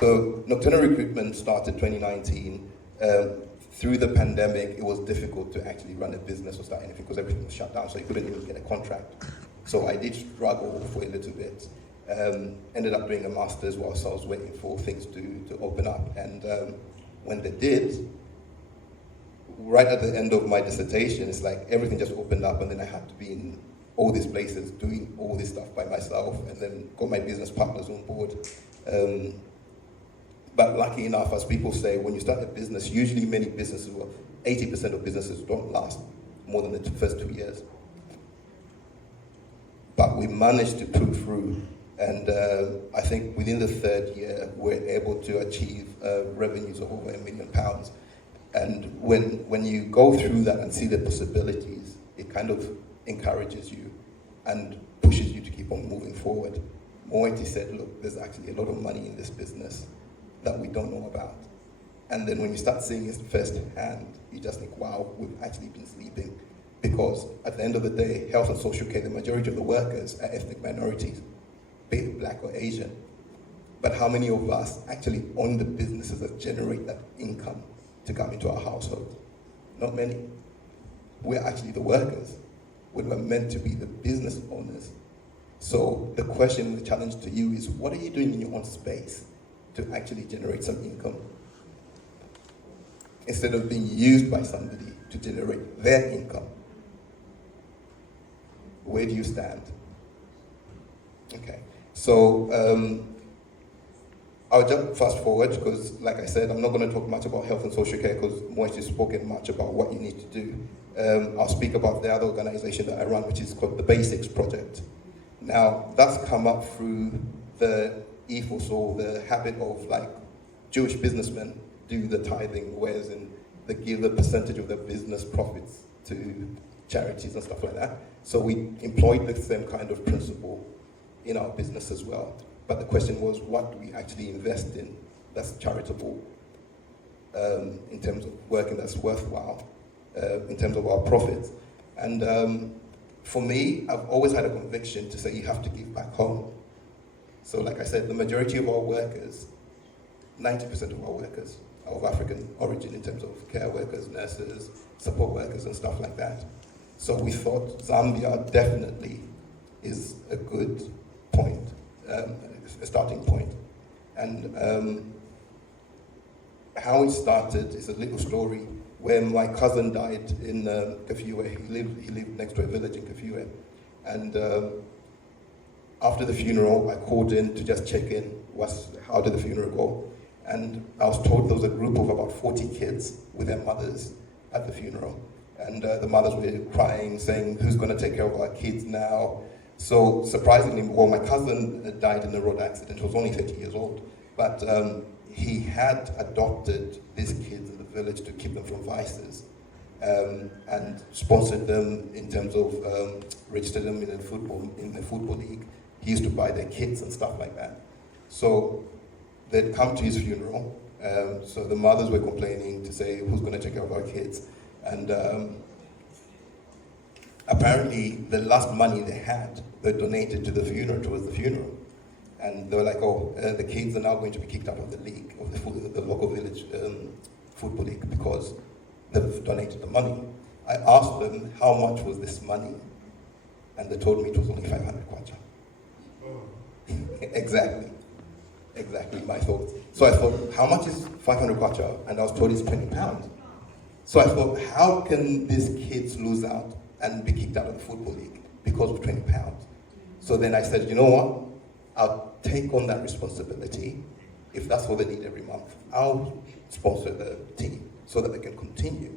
So Nocturnal Recruitment started 2019. Through the pandemic, it was difficult to actually run a business or start anything because everything was shut down, so you couldn't even get a contract. So I did struggle for a little bit. Ended up doing a master's whilst I was waiting for things to open up. And when they did, right at the end of my dissertation, it's like everything just opened up, and then I had to be in all these places doing all this stuff by myself, and then got my business partners on board. But lucky enough, as people say, when you start a business, usually many businesses, well, 80% of businesses don't last more than the first 2 years. But we managed to pull through, and I think within the third year, we're able to achieve revenues of over £1 million. And when you go through that and see the possibilities, it kind of encourages you and pushes you to keep on moving forward. Moeti said, look, there's actually a lot of money in this business that we don't know about. And then when you start seeing it firsthand, you just think, wow, we've actually been sleeping. Because at the end of the day, health and social care, the majority of the workers are ethnic minorities, be it black or Asian. But how many of us actually own the businesses that generate that income to come into our household? Not many. We're actually the workers when we're meant to be the business owners. So the question, the challenge to you is, what are you doing in your own space to actually generate some income? Instead of being used by somebody to generate their income. Where do you stand? Okay, so I'll jump fast forward because, like I said, I'm not going to talk much about health and social care because Moish has spoken much about what you need to do. I'll speak about the other organization that I run, which is called the Basics Project. Now, that's come up through the ethos or the habit of, like, Jewish businessmen do the tithing, whereas they give a percentage of their business profits to charities and stuff like that. So we employed the same kind of principle in our business as well. But the question was, what do we actually invest in that's charitable, in terms of working that's worthwhile, in terms of our profits? And for me, I've always had a conviction to say you have to give back home. So like I said, the majority of our workers, 90% of our workers are of African origin in terms of care workers, nurses, support workers and stuff like that. So we thought Zambia definitely is a good point, a starting point. And how it started is a little story where my cousin died in Kafue. He lived next to a village in Kafue. And after the funeral, I called in to just check in, how did the funeral go? And I was told there was a group of about 40 kids with their mothers at the funeral. And the mothers were crying, saying, who's going to take care of our kids now? So surprisingly, well, my cousin died in a road accident. He was only 30 years old. But he had adopted these kids in the village to keep them from vices, and sponsored them in terms of registered them in the football league. He used to buy their kits and stuff like that. So they'd come to his funeral. So the mothers were complaining to say, who's going to take care of our kids? And apparently the last money they had, they donated to the funeral, towards the funeral. And they were like, oh, the kids are now going to be kicked out of the league, of the local village football league, because they've donated the money. I asked them, how much was this money? And they told me it was only 500 kwacha. Exactly my thoughts. So I thought, how much is 500 kwacha? And I was told it's £20. So I thought, how can these kids lose out and be kicked out of the football league because of £20? So then I said, you know what? I'll take on that responsibility. If that's what they need every month, I'll sponsor the team so that they can continue.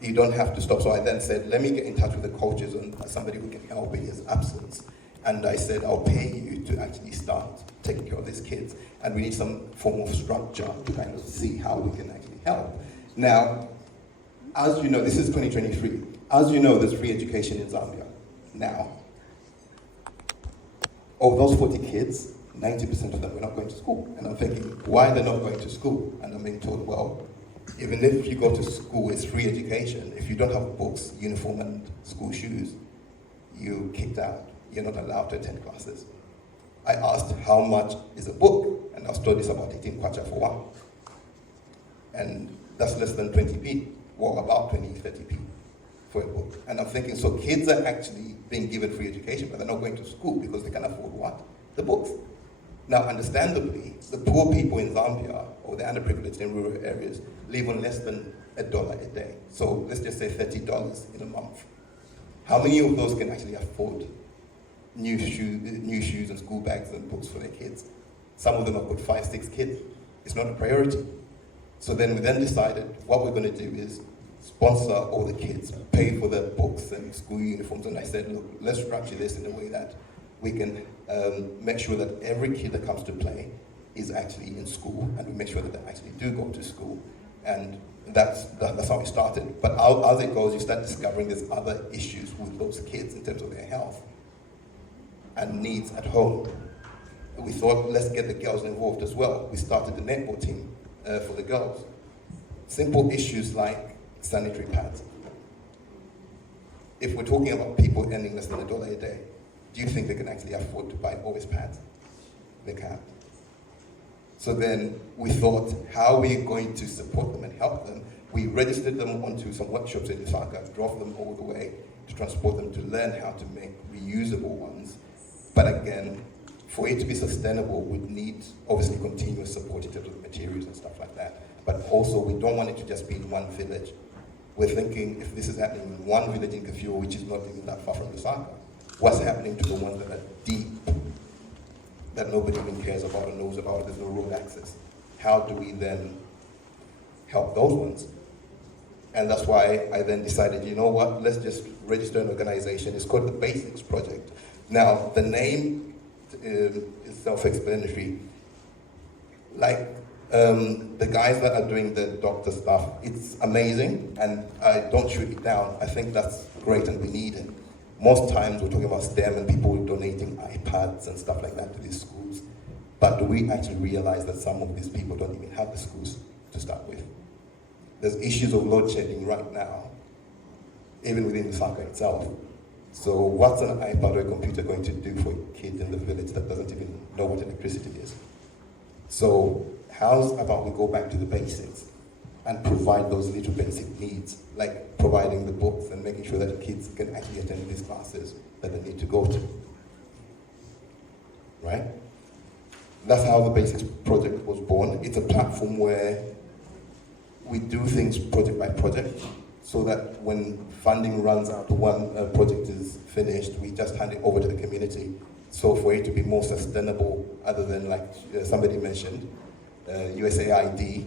You don't have to stop. So I then said, let me get in touch with the coaches and somebody who can help in his absence. And I said, I'll pay you to actually start taking care of these kids. And we need some form of structure to kind of see how we can actually help. Now, as you know, this is 2023. As you know, there's free education in Zambia now. Of those 40 kids, 90% of them were not going to school. And I'm thinking, why they're not going to school? And I'm being told, well, even if you go to school, it's free education. If you don't have books, uniform, and school shoes, you're kicked out. You're not allowed to attend classes. I asked, how much is a book? And I was told it's about 18 kwacha for one. And that's less than 20p, or about 20, 30p for a book. And I'm thinking, so kids are actually being given free education, but they're not going to school because they can afford what? The books. Now, understandably, the poor people in Zambia, or the underprivileged in rural areas, live on less than $1 a day. So let's just say $30 in a month. How many of those can actually afford new shoes and school bags and books for their kids? Some of them have got 5, 6 kids. It's not a priority. So then we decided what we're going to do is sponsor all the kids, pay for their books and school uniforms. And I said, look, let's structure this in a way that we can make sure that every kid that comes to play is actually in school, and we make sure that they actually do go to school. And that's how it started. But as it goes, you start discovering there's other issues with those kids in terms of their health and needs at home. We thought, let's get the girls involved as well. We started the netball team for the girls. Simple issues like sanitary pads. If we're talking about people earning less than $1 a day, do you think they can actually afford to buy always pads? They can't. So then we thought, how are we going to support them and help them? We registered them onto some workshops in Lusaka, drove them all the way to transport them to learn how to make reusable ones. But again, for it to be sustainable, we need obviously continuous support in terms of materials and stuff like that. But also, we don't want it to just be in one village. We're thinking, if this is happening in one village in Kafue, which is not even that far from Lusaka, what's happening to the ones that are deep, that nobody even cares about or knows about? There's no road access. How do we then help those ones? And that's why I then decided, you know what, let's just register an organization. It's called the Basics Project. Now, the name is self-explanatory. Like the guys that are doing the doctor stuff, it's amazing, and I don't shoot it down. I think that's great and we need it. Most times we're talking about STEM and people donating iPads and stuff like that to these schools. But do we actually realize that some of these people don't even have the schools to start with? There's issues of load shedding right now, even within Lusaka itself. So what's an iPad or a computer going to do for a kid in the village that doesn't even know what electricity is? So how's about we go back to the basics and provide those little basic needs, like providing the books and making sure that the kids can actually attend these classes that they need to go to, right? That's how the Basics Project was born. It's a platform where we do things project by project, so that when funding runs out, one project is finished, we just hand it over to the community. So for it to be more sustainable, other than like somebody mentioned, USAID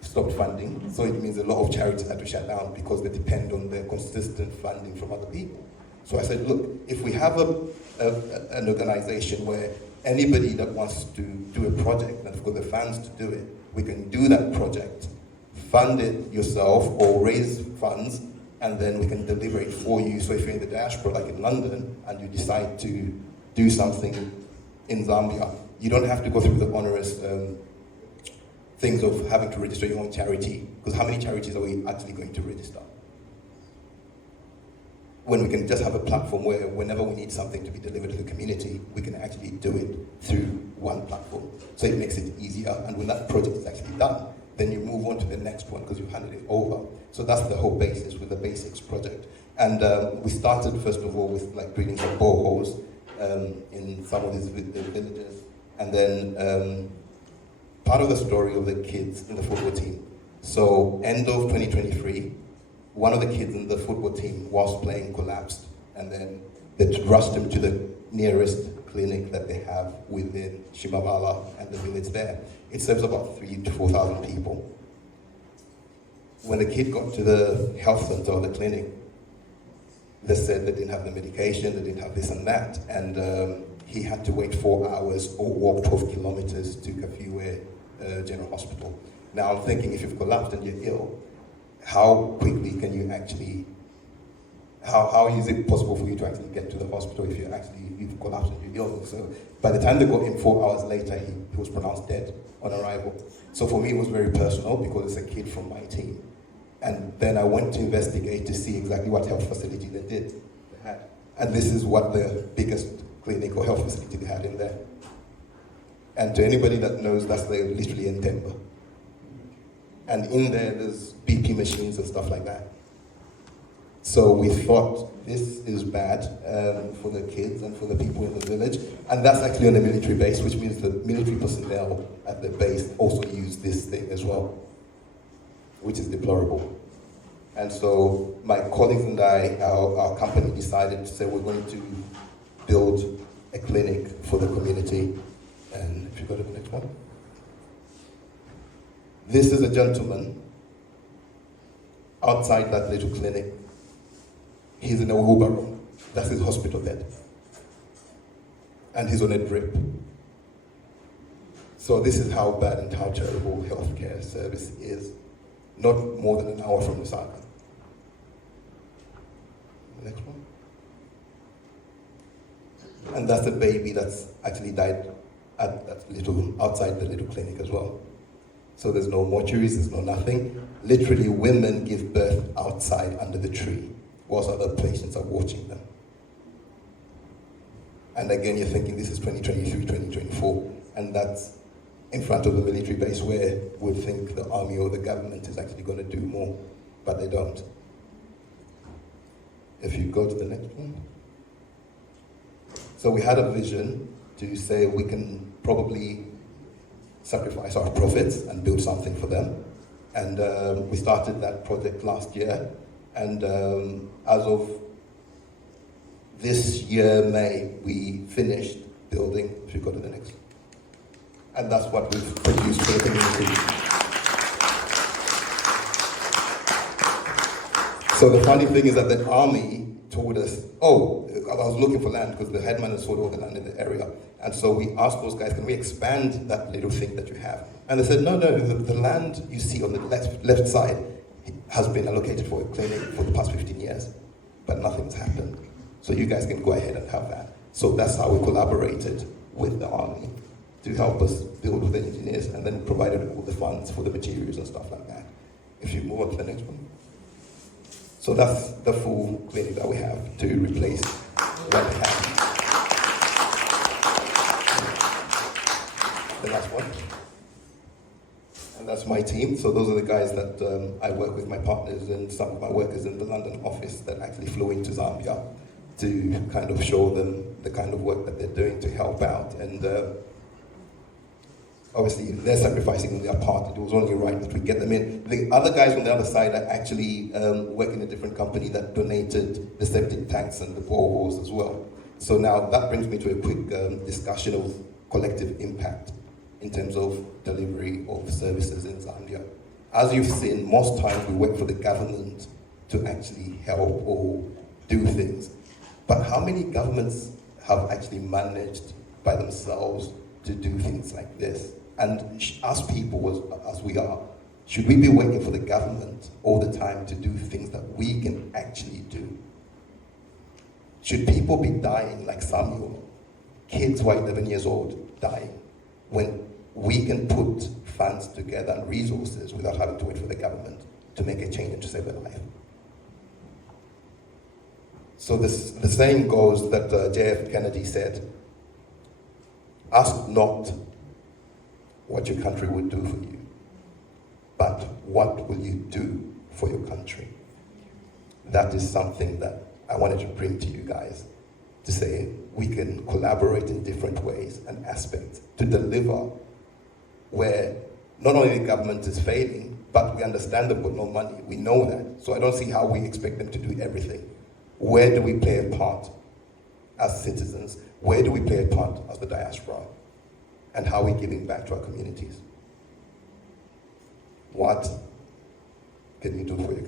stopped funding, so it means a lot of charities had to shut down because they depend on the consistent funding from other people. So I said, look, if we have an organization where anybody that wants to do a project and for the funds to do it, we can do that project, fund it yourself or raise funds, and then we can deliver it for you. So if you're in the diaspora, like in London, and you decide to do something in Zambia, you don't have to go through the onerous things of having to register your own charity, because how many charities are we actually going to register? When we can just have a platform where whenever we need something to be delivered to the community, we can actually do it through one platform. So it makes it easier, and when that project is actually done, then you move on to the next one because you've handed it over. So that's the whole basis with the Basics Project. And we started first of all with like drilling some boreholes in some of these villages, and then part of the story of the kids in the football team. So end of 2023, one of the kids in the football team whilst playing collapsed, and then they rushed him to the nearest clinic that they have within Shimabala and the village there. It serves about 3,000 to 4,000 people. When the kid got to the health center or the clinic, they said they didn't have the medication, they didn't have this and that, and he had to wait 4 hours or walk 12 kilometers to Kafue General Hospital. Now I'm thinking, if you've collapsed and you're ill, how quickly can you actually, how is it possible for you to actually get to the hospital if you've collapsed and you're ill? So by the time they got him 4 hours later, he was pronounced dead on arrival. So for me, it was very personal because it's a kid from my team. And then I went to investigate to see exactly what health facility they had. And this is what the biggest clinic or health facility they had in there. And to anybody that knows, that's literally in timber. And in there's BP machines and stuff like that. So we thought this is bad for the kids and for the people in the village. And that's actually on a military base, which means the military personnel at the base also use this thing as well, which is deplorable. And so my colleagues and I, our company decided to say we're going to build a clinic for the community. And if you go to the next one. This is a gentleman outside that little clinic. He's in a wheelbarrow. That's his hospital bed. And he's on a drip. So this is how bad and how terrible healthcare service is. Not more than an hour from Lusaka. Next one. And that's a baby that's actually died at that outside the little clinic as well. So there's no mortuaries, there's no nothing. Literally, women give birth outside under the tree, whilst other patients are watching them. And again, you're thinking this is 2023, 2024, and that's in front of the military base where we'd think the army or the government is actually going to do more, but they don't. If you go to the next one. So we had a vision to say we can probably sacrifice our profits and build something for them. And we started that project last year. And as of this year, May, we finished building, if you go to the next. And that's what we've produced for the community. So the funny thing is that the army told us, oh, I was looking for land because the headman has sold all the land in the area. And so we asked those guys, can we expand that little thing that you have? And they said, no, the land you see on the left side has been allocated for a clinic for the past 15 years, but nothing's happened. So you guys can go ahead and have that. So that's how we collaborated with the army to help us build with the engineers, and then provided all the funds for the materials and stuff like that. If you move on to the next one. So that's the full clinic that we have to replace what we have. The last one. And that's my team. So those are the guys that I work with, my partners and some of my workers in the London office that actually flew into Zambia to kind of show them the kind of work that they're doing to help out. And obviously they're sacrificing their part. It was only right that we get them in. The other guys on the other side are actually work in a different company that donated the septic tanks and the boreholes as well. So now that brings me to a quick discussion of collective impact in terms of delivery of services in Zambia. As you've seen, most times we work for the government to actually help or do things. But how many governments have actually managed by themselves to do things like this? And as people, as we are, should we be waiting for the government all the time to do things that we can actually do? Should people be dying like Samuel, kids who are 11 years old dying, when we can put funds together and resources without having to wait for the government to make a change and to save a life? So the saying goes that J.F. Kennedy said, ask not what your country would do for you, but what will you do for your country? That is something that I wanted to bring to you guys, to say we can collaborate in different ways and aspects to deliver where not only the government is failing, but we understand they've got no money. We know that. So I don't see how we expect them to do everything. Where do we play a part as citizens? Where do we play a part as the diaspora? And how are we giving back to our communities? What can you do for your